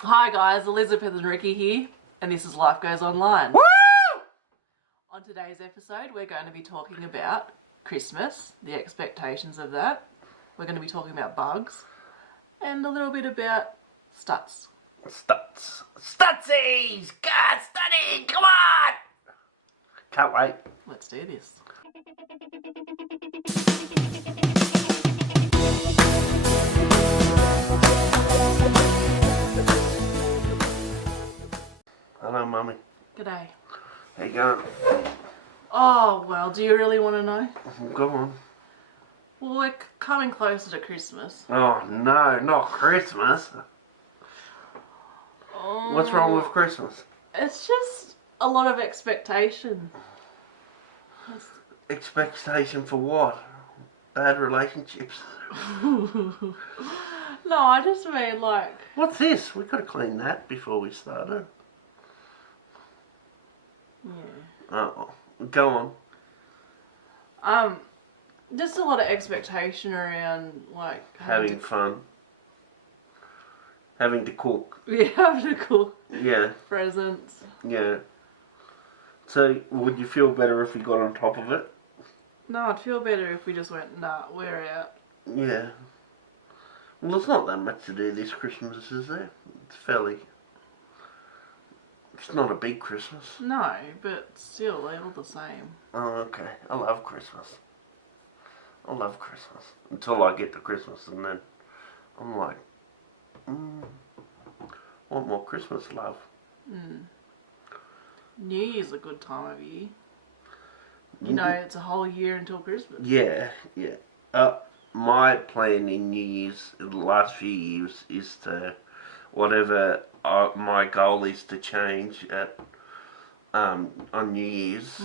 Hi guys, Elizabeth and Ricky here, and this is Life Goes Online. Woo! On today's episode, we're going to be talking about Christmas, the expectations of that. We're going to be talking about bugs, and a little bit about Stutz. Stutz. Stutzies! God, Stutty! Come on! Can't wait. Let's do this. Hello, Mummy. G'day. How you going? Oh, well, do you really want to know? Go on. Well, we're coming closer to Christmas. Oh, no, not Christmas. What's wrong with Christmas? It's just a lot of expectation. Expectation for what? Bad relationships? No, I just mean like... What's this? We could have cleaned that before we started. Yeah. Oh, go on. Just a lot of expectation around like Having fun. Having to cook. We have to cook Yeah, presents. yeah. So, would you feel better if we got on top of it? No, I'd feel better if we just went, nah, we're out. Yeah. Well, there's not that much to do this Christmas, is there? It's fairly... It's not a big Christmas. No, but still, they're all the same. Oh, okay. I love Christmas. I love Christmas. Until I get to Christmas, and then I'm like, want more Christmas love. New Year's a good time of year. You know, it's a whole year until Christmas. Yeah, yeah. My plan in New Year's, in the last few years, is to, whatever my goal is to change at on New Year's,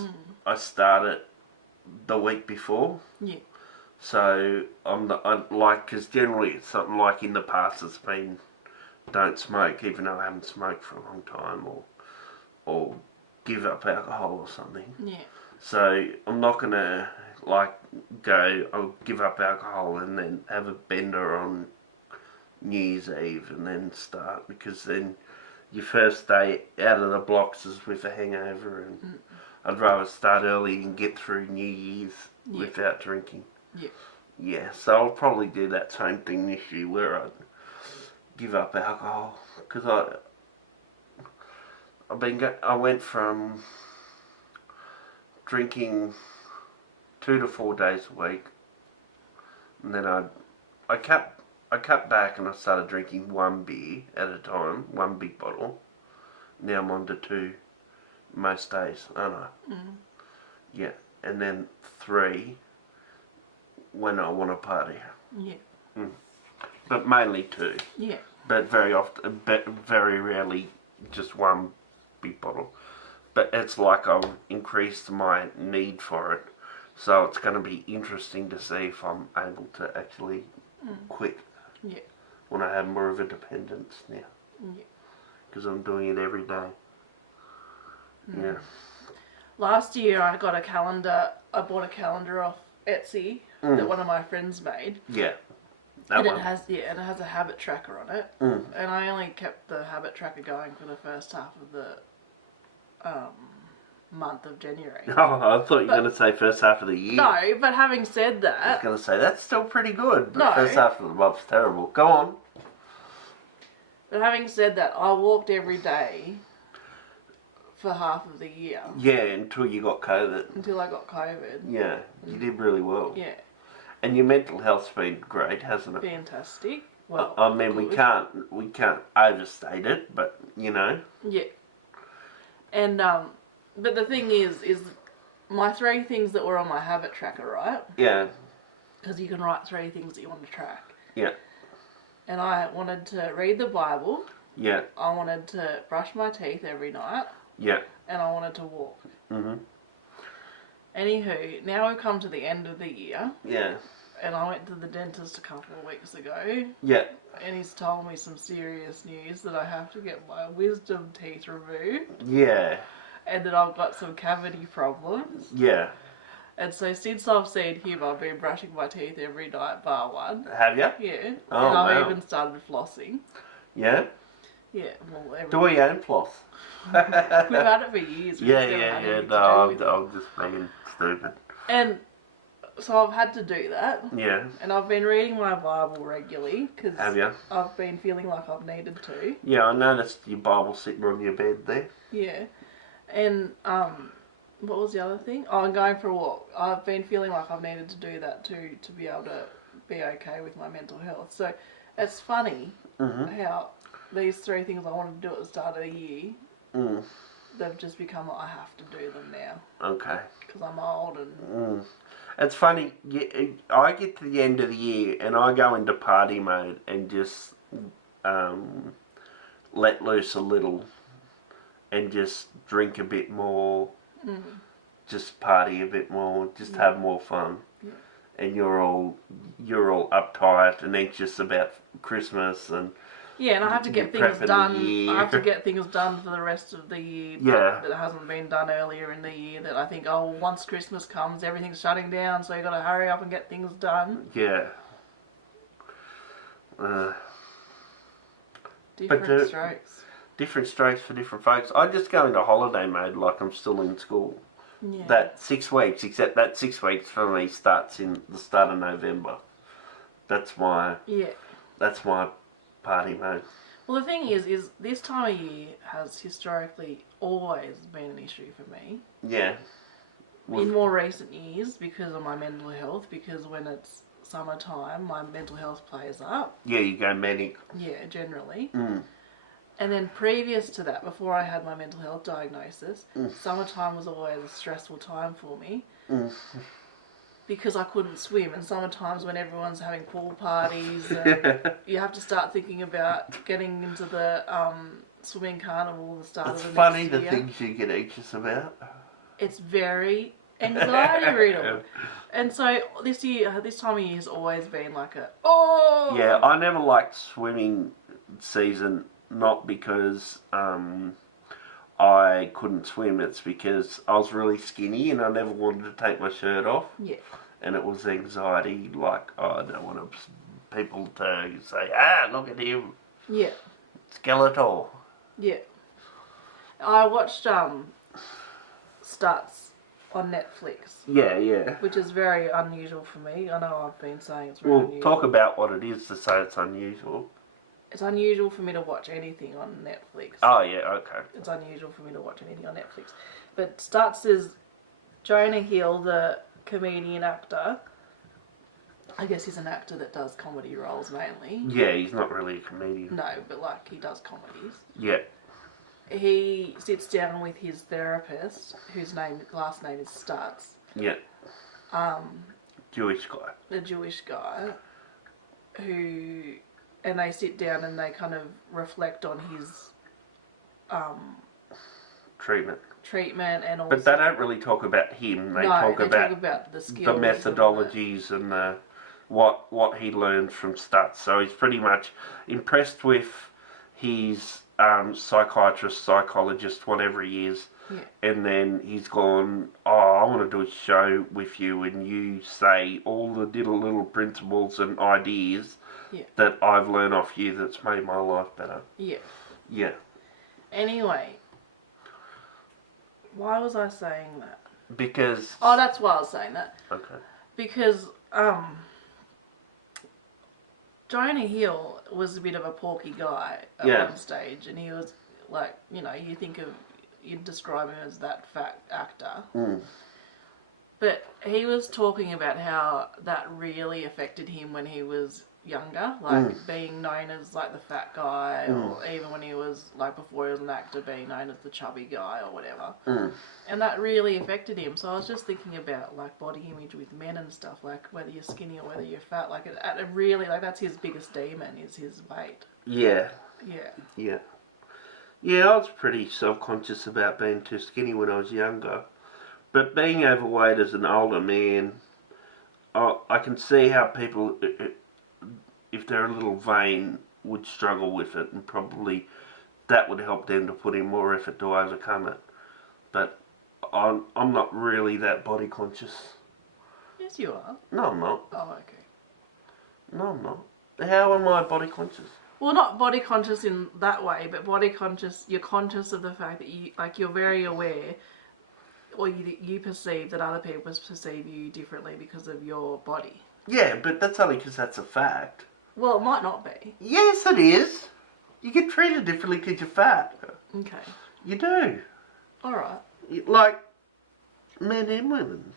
I start it the week before. Yeah. So because generally it's something like in the past it's been don't smoke, even though I haven't smoked for a long time, or give up alcohol or something. Yeah. So I'm not gonna I'll give up alcohol and then have a bender on New Year's Eve and then start, because then your first day out of the blocks is with a hangover, and I'd rather start early and get through New Year's without drinking. Yeah. Yeah, so I'll probably do that same thing this year where I'd give up alcohol, because I went from drinking 2 to 4 days a week, and then I cut back and I started drinking 1 beer at a time, 1 big bottle. Now I'm on to 2 most days, aren't I? Yeah, and then 3 when I want to party. Yeah. But mainly 2. Yeah. But very rarely just 1 big bottle. But it's like I've increased my need for it. So it's going to be interesting to see if I'm able to actually quit. Yeah. When I have more of a dependence now. Yeah. Because I'm doing it every day. Yeah. Last year I got a calendar. I bought a calendar off Etsy that one of my friends made. Yeah. And it has a habit tracker on it. And I only kept the habit tracker going for the first half of the month of January. Oh, I thought you were going to say first half of the year. No, but having said I was that... going to say, that's still pretty good. But No. first half of the month's terrible. Go on. But having said that, I walked every day for half of the year. Yeah, until you got COVID. Until I got COVID. Yeah, you did really well. Yeah. And your mental health's been great, hasn't it? Fantastic. Well, I mean, we good. can't overstate it, but you know. Yeah. And but the thing is my 3 things that were on my habit tracker, right? Yeah. Because you can write 3 things that you want to track. Yeah. And I wanted to read the Bible. Yeah. I wanted to brush my teeth every night. Yeah. And I wanted to walk. Anywho, now we've come to the end of the year. Yeah. And I went to the dentist a couple of weeks ago. Yeah. And he's told me some serious news that I have to get my wisdom teeth removed. Yeah. And that I've got some cavity problems. Yeah. And so since I've seen him, I've been brushing my teeth every night bar one. Have you? Yeah. Oh, and I've wow. even started flossing. Yeah. Yeah, well, Do we own floss? we've had it for years. We've Yeah, never yeah, had yeah. anything No, to I'm, do with it. I'm just being stupid. And so I've had to do that. Yeah. And I've been reading my Bible regularly because Have you? I've been feeling like I've needed to. Yeah, I noticed your Bible sitting on your bed there. Yeah. And what was the other thing? Oh, I'm going for a walk. I've been feeling like I've needed to do that too to be able to be okay with my mental health. So it's funny how these three things I wanted to do at the start of the year, they've just become like I have to do them now. Okay. Because I'm old and... It's funny, I get to the end of the year and I go into party mode and just let loose a little and just drink a bit more, just party a bit more, just have more fun. Yeah. And you're all uptight and anxious about Christmas and yeah, and I have to get things prepping done. the year. I have to get things done for the rest of the year. Yeah. That hasn't been done earlier in the year. That I think, oh, once Christmas comes, everything's shutting down, so you got to hurry up and get things done. Yeah. Different strokes. Different strokes for different folks. I just go into holiday mode like I'm still in school. Yeah. That 6 weeks, except that 6 weeks for me starts in the start of November. That's my party mode. Well, the thing is this time of year has historically always been an issue for me. Yeah. In more recent years, because of my mental health, because when it's summertime, my mental health plays up. Yeah, you go manic. Yeah, generally. And then previous to that, before I had my mental health diagnosis, summertime was always a stressful time for me. Because I couldn't swim, and summertime's when everyone's having pool parties, and you have to start thinking about getting into the swimming carnival at the start of the next year. It's funny the things you get anxious about. It's very anxiety-riddled. And so this time of year has always been like Yeah, I never liked swimming season, not because I couldn't swim, it's because I was really skinny and I never wanted to take my shirt off. Yeah. And it was anxiety, like, oh, I don't want people to say, look at him. Yeah. Skeletal. Yeah. I watched Stutz on Netflix. Yeah, yeah. Which is very unusual for me. I know I've been saying it's very unusual. Talk about what it is to say it's unusual. It's unusual for me to watch anything on Netflix. Oh, yeah, okay. It's unusual for me to watch anything on Netflix. But Stutz is Jonah Hill, the comedian actor. I guess he's an actor that does comedy roles mainly. Yeah, he's not really a comedian. No, but like he does comedies. Yeah. He sits down with his therapist, whose last name is Stutz. Yeah. Jewish guy. A Jewish guy and they sit down and they kind of reflect on his treatment and also... But they don't really talk about him. They talk about the skills, the methodologies and what he learned from Stutz. So he's pretty much impressed with his psychiatrist, psychologist, whatever he is. Yeah. And then he's gone, I want to do a show with you and you say all the little principles and ideas that I've learned off you that's made my life better. Yeah. Yeah. Anyway, why was I saying that? Because... Oh, that's why I was saying that. Okay. Because, Jonah Hill was a bit of a porky guy at one stage, and he was like, you'd describe him as that fat actor. But he was talking about how that really affected him when he was younger, like being known as like the fat guy, or even when he was like before he was an actor, being known as the chubby guy or whatever. And that really affected him. So I was just thinking about like body image with men and stuff, like whether you're skinny or whether you're fat, like it really, like that's his biggest demon, is his weight. Yeah. Yeah. Yeah. Yeah, I was pretty self-conscious about being too skinny when I was younger. But being overweight as an older man, I can see how people, if they're a little vain, would struggle with it, and probably that would help them to put in more effort to overcome it. But I'm not really that body conscious. Yes, you are. No, I'm not. Oh, okay. No, I'm not. How am I body conscious? Well, not body conscious in that way, but body conscious. You're conscious of the fact that you're very aware, or you perceive that other people perceive you differently because of your body. Yeah, but that's only because that's a fact. Well, it might not be. Yes, it is. You get treated differently because you're fat. Okay. You do. All right. Like men and women.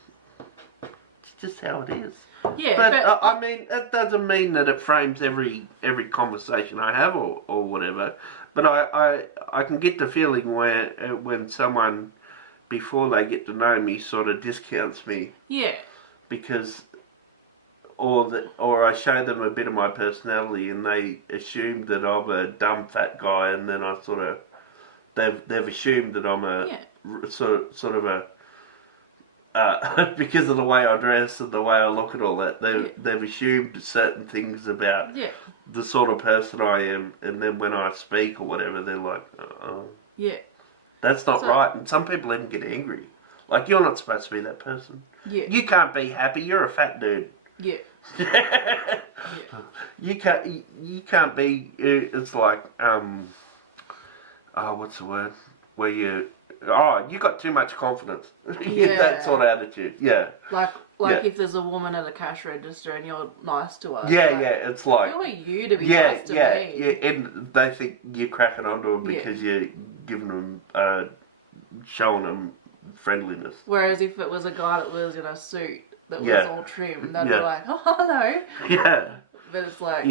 It's just how it is. Yeah, but I mean, that doesn't mean that it frames every conversation I have or whatever. But I can get the feeling when someone, before they get to know me, sort of discounts me. Yeah. Because, or I show them a bit of my personality and they assume that I'm a dumb fat guy, and then I sort of, they've assumed that I'm a sort of a, because of the way I dress and the way I look and all that, they've assumed certain things about the sort of person I am, and then when I speak or whatever, they're like, oh, yeah, that's not right. And some people even get angry. Like, you're not supposed to be that person. Yeah. You can't be happy. You're a fat dude. Yeah. You can't be. It's like what's the word? Where you got too much confidence. Yeah. That sort of attitude. Yeah. Like if there's a woman at a cash register and you're nice to her. Yeah, like, it's like, who are you to be nice to me? Yeah, and they think you're cracking onto them because you're giving them, showing them friendliness. Whereas if it was a guy that was in a suit that was all trim, they'd be like, oh, hello. Yeah. But it's like,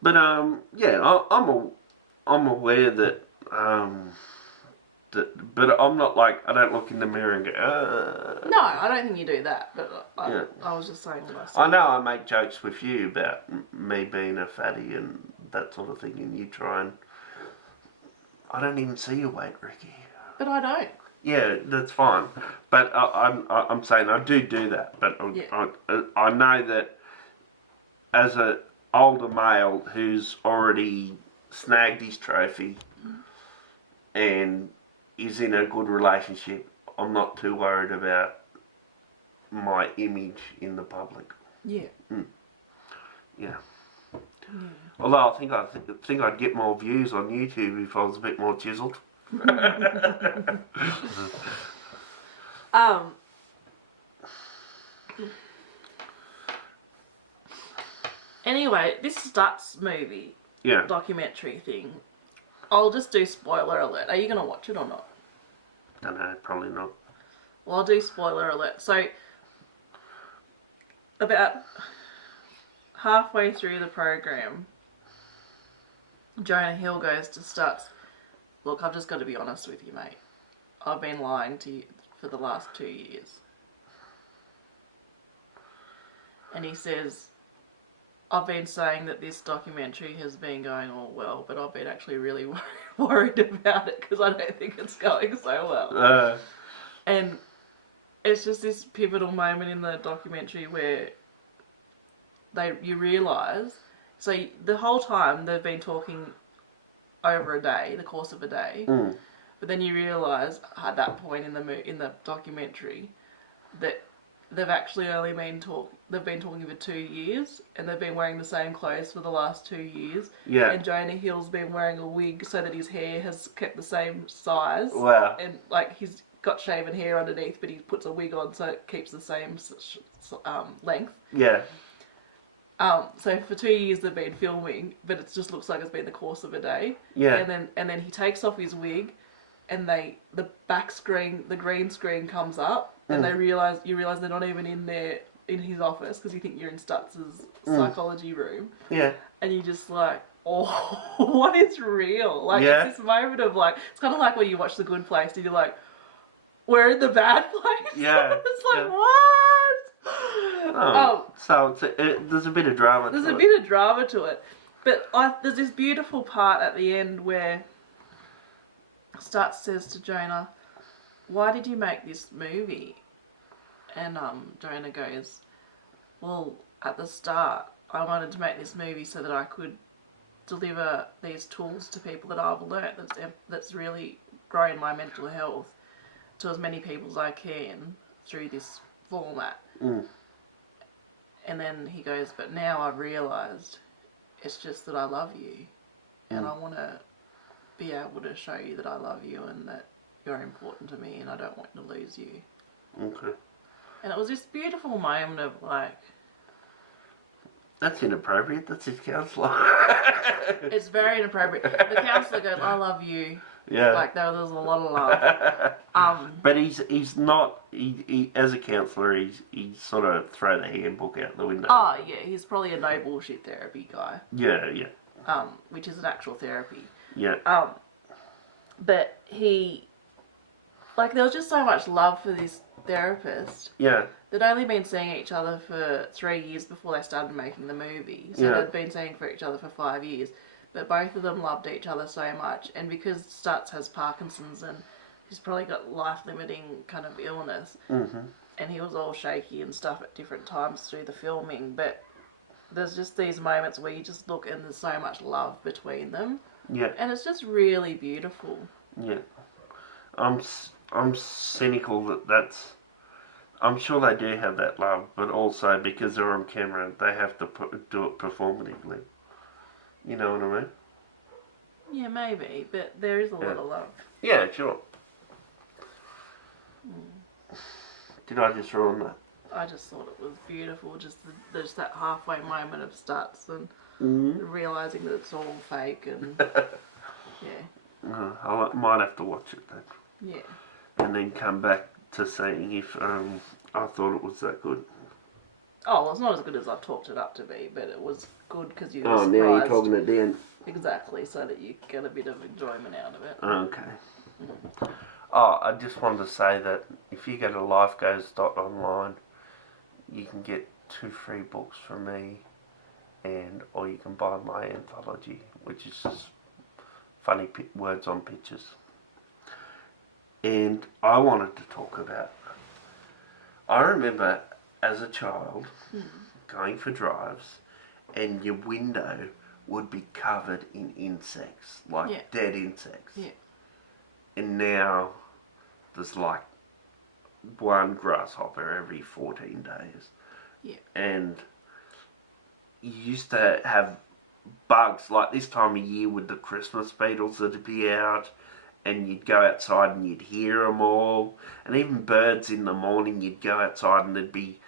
But I'm aware that but I'm not like, I don't look in the mirror and go, No, I don't think you do that. But I was just saying what I said. I know I make jokes with you about me being a fatty and that sort of thing, and you try and, I don't even see your weight, Ricky. But I don't. Yeah, that's fine. But I'm saying I do that. But I know that as an older male who's already snagged his trophy and is in a good relationship, I'm not too worried about my image in the public. Yeah. Yeah. Although I think I'd get more views on YouTube if I was a bit more chiseled. Anyway, this Stutz movie documentary thing, I'll just do spoiler alert. Are you going to watch it or not? Don't know, probably not. Well, I'll do spoiler alert. So, about halfway through the program, Jonah Hill goes to Stutz. Look, I've just got to be honest with you, mate. I've been lying to you for the last 2 years. And he says, I've been saying that this documentary has been going all well, but I've been actually really worried about it because I don't think it's going so well. And it's just this pivotal moment in the documentary where you realise, so the whole time they've been talking over a day, the course of a day, but then you realise at that point in the documentary that they've actually only been talking for 2 years, and they've been wearing the same clothes for the last 2 years. Yeah. And Jonah Hill's been wearing a wig so that his hair has kept the same size. Wow. And like he's got shaven hair underneath, but he puts a wig on so it keeps the same length. Yeah. So for 2 years they've been filming, but it just looks like it's been the course of a day. Yeah. And then he takes off his wig, and the back screen, the green screen comes up, and you realise they're not even in his office because you think you're in Stutz's psychology room. Yeah. And you just like, oh, what is real? Like it's this moment of like, it's kind of like when you watch The Good Place and you're like, we're in the bad place. Yeah. It's like what? So there's a bit of drama. There's a bit of drama to it, but there's this beautiful part at the end where Stutz says to Jonah, "Why did you make this movie?" And Jonah goes, "Well, at the start, I wanted to make this movie so that I could deliver these tools to people that I've learnt that's really grown my mental health to as many people as I can through this format." And then he goes, "But now I've realised It's just that I love you, and I want to be able to show you that I love you and that you're important to me, and I don't want to lose you. Okay. And it was this beautiful moment of like, that's inappropriate. That's his counsellor. it's very inappropriate. The counsellor goes, "I love you." Yeah. Like there was a lot of love. But he's not. He as a counsellor, he's sort of throw the handbook out the window. Oh yeah, he's probably a no bullshit therapy guy. Yeah, yeah. Which is an actual therapy. Yeah. But he, like, there was just so much love for this therapist. Yeah. They'd only been seeing each other for 3 years before they started making the movie. So they'd been seeing for each other for 5 years. But both of them loved each other so much. And because Stutz has Parkinson's and he's probably got life-limiting kind of illness. Mm-hmm. And he was all shaky and stuff at different times through the filming. But there's just these moments where you just look and there's so much love between them. Yeah. And it's just really beautiful. Yeah. I'm cynical that's... I'm sure they do have that love, but also because they're on camera, they have to do it performatively. You know what I mean? Yeah, maybe, but there is a lot of love. Yeah, sure. Did I just ruin that? I just thought it was beautiful, just that halfway moment of Stutz and realising that it's all fake and yeah. I might have to watch it then. Yeah. And then come back to saying if I thought it was that good. Oh, well, it's not as good as I've talked it up to be, but it was good because you were Oh, surprised. now you're talking it down. Exactly, so that you get a bit of enjoyment out of it. Okay. Oh, I just wanted to say that if you go to lifegoes.online, you can get 2 free books from me, or you can buy my anthology, which is just funny words on pictures. And I wanted to talk about, I remember as a child going for drives and your window would be covered in insects, like dead insects. Yeah. And now there's like one grasshopper every 14 days. Yeah. And you used to have bugs like this time of year with the Christmas beetles that'd be out, and you'd go outside and you'd hear them all. And even birds in the morning, you'd go outside and there'd be,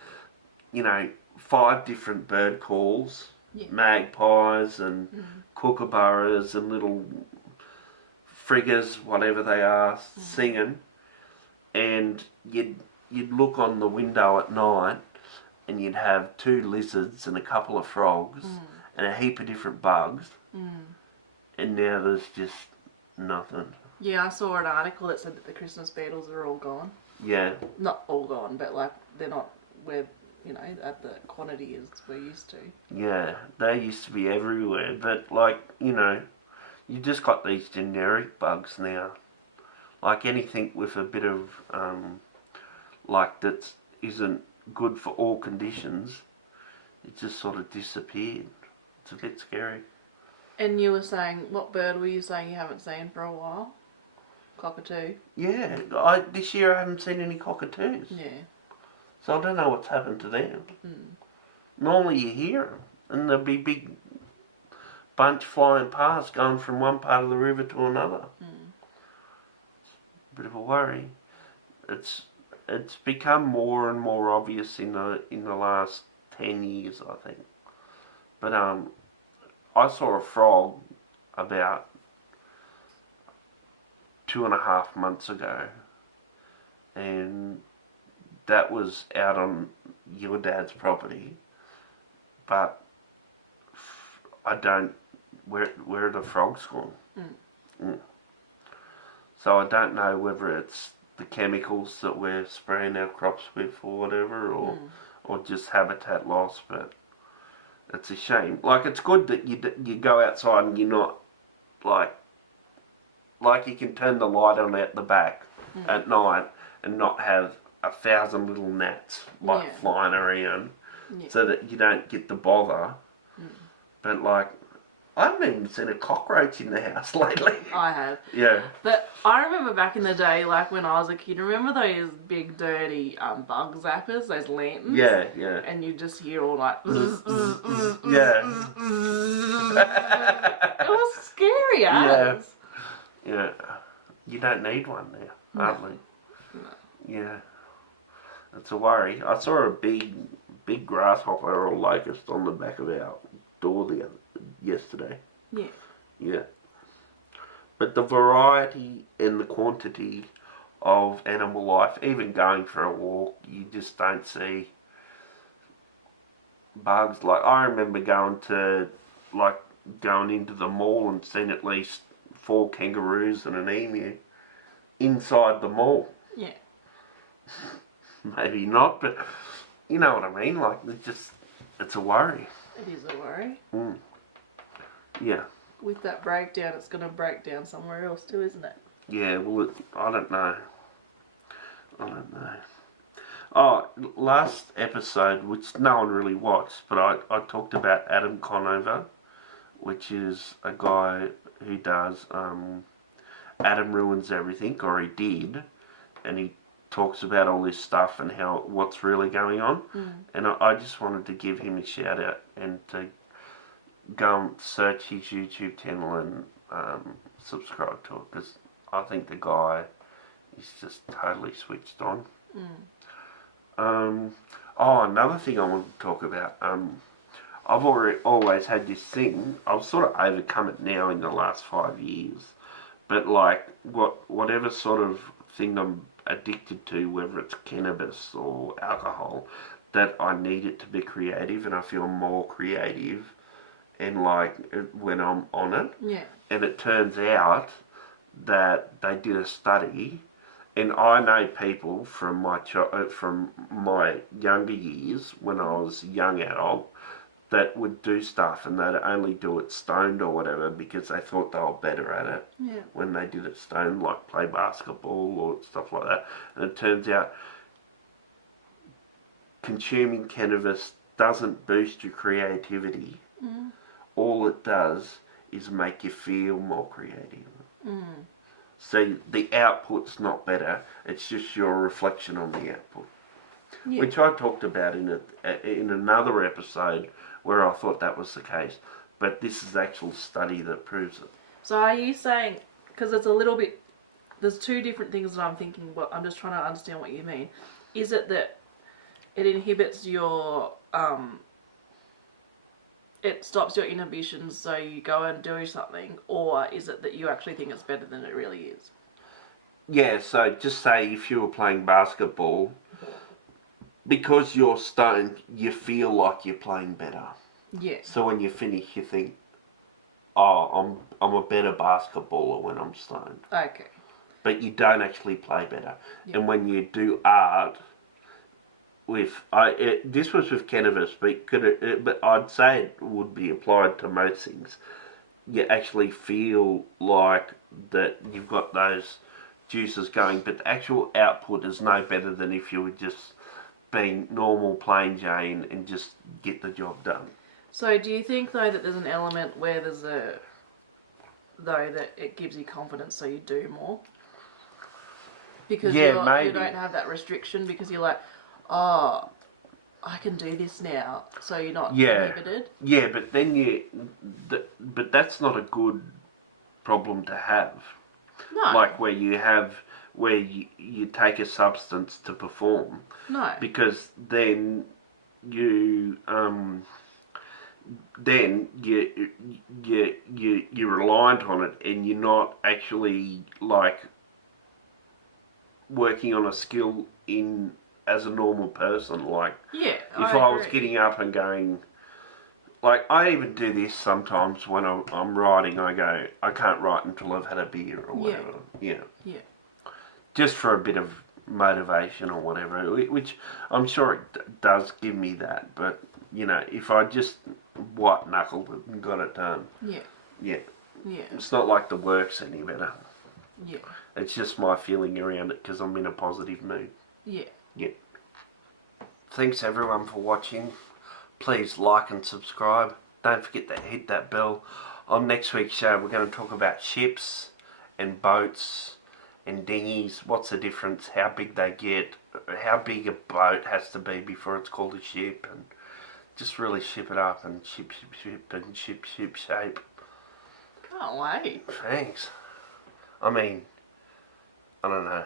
5 different bird calls. Yeah. Magpies and kookaburras and little friggers, whatever they are, singing. And you'd look on the window at night and you'd have 2 lizards and a couple of frogs and a heap of different bugs. And now there's just nothing. Yeah, I saw an article that said that the Christmas beetles are all gone. Yeah. Not all gone, but like they're not where, at the quantity as we're used to. Yeah, they used to be everywhere, but like, you just got these generic bugs now. Like anything with a bit of, that isn't good for all conditions, it just sort of disappeared. It's a bit scary. And you were saying, what bird were you saying you haven't seen for a while? Cockatoo? Yeah, this year I haven't seen any cockatoos. Yeah. So I don't know what's happened to them. Normally you hear them, and there'll be big bunch flying past, going from one part of the river to another. It's a bit of a worry. It's become more and more obvious in the last 10 years, I think. But I saw a frog about 2.5 months ago, and that was out on your dad's property, but I don't, where are the frogs gone? So I don't know whether it's the chemicals that we're spraying our crops with or whatever, or just habitat loss, but it's a shame. Like, it's good that you go outside and you're not, like you can turn the light on at the back at night and not have 1,000 little gnats flying around, so that you don't get the bother. But like, I haven't even seen a cockroach in the house lately. I have. Yeah. But I remember back in the day, like when I was a kid, remember those big dirty bug zappers, those lanterns? Yeah, yeah. And you just hear all like... Yeah. It was scary, Yeah. Yeah. You don't need one now, hardly. No. Yeah. It's a worry. I saw a big grasshopper or locust on the back of our door yesterday. Yeah. Yeah. But the variety and the quantity of animal life, even going for a walk, you just don't see bugs. Like, I remember going into the mall and seeing at least 4 kangaroos and an emu inside the mall. Yeah. Maybe not, but you know what I mean. Like, it's a worry. It is a worry. Yeah. With that breakdown, it's going to break down somewhere else too, isn't it? Yeah, well, I don't know. Oh, last episode, which no one really watched, but I talked about Adam Conover, which is a guy who does Adam Ruins Everything, or he did, and he talks about all this stuff and what's really going on. And I just wanted to give him a shout out and to go and search his YouTube channel and subscribe to it, because I think the guy is just totally switched on. Another thing I want to talk about. I've always had this thing. I've sort of overcome it now in the last 5 years. But like whatever sort of thing I'm addicted to, whether it's cannabis or alcohol, that I need it to be creative, and I feel more creative, and like when I'm on it. Yeah. And it turns out that they did a study. And I know people from my younger years, when I was a young adult, that would do stuff and they'd only do it stoned or whatever because they thought they were better at it. Yeah. When they did it stoned, like play basketball or stuff like that. And it turns out consuming cannabis doesn't boost your creativity. All it does is make you feel more creative. So the output's not better, it's just your reflection on the output. Yeah. Which I talked about in another episode where I thought that was the case. But this is actual study that proves it. So are you saying, because it's a little bit, there's two different things that I'm thinking, well, I'm just trying to understand what you mean. Is it that it inhibits your, it stops your inhibitions so you go and do something, or is it that you actually think it's better than it really is? Yeah, so just say if you were playing basketball, because you're stoned, you feel like you're playing better. Yeah. So when you finish, you think, oh, I'm a better basketballer when I'm stoned. Okay. But you don't actually play better. Yeah. And when you do art, this was with cannabis, but I'd say it would be applied to most things. You actually feel like that you've got those juices going, but the actual output is no better than if you were just being normal plain Jane and just get the job done. So do you think though that there's an element where that it gives you confidence so you do more? Because you don't have that restriction, because you're like, oh, I can do this now, so you're not inhibited. Yeah, but then but that's not a good problem to have. No. Like where you take a substance to perform. No. Because then you're reliant on it, and you're not actually like working on a skill as a normal person. Like, if I was getting up and going, like, I even do this sometimes when I'm writing. I go, I can't write until I've had a beer or whatever. Yeah. Just for a bit of motivation or whatever, which I'm sure it does give me that. But, if I just white-knuckled it and got it done. Yeah. It's not like the work's any better. Yeah. It's just my feeling around it because I'm in a positive mood. Yeah. Thanks everyone for watching. Please like and subscribe. Don't forget to hit that bell. On next week's show, we're going to talk about ships and boats and dinghies. What's the difference? How big they get? How big a boat has to be before it's called a ship? And just really ship it up and ship and ship shape. Can't wait. Thanks. I mean, I don't know.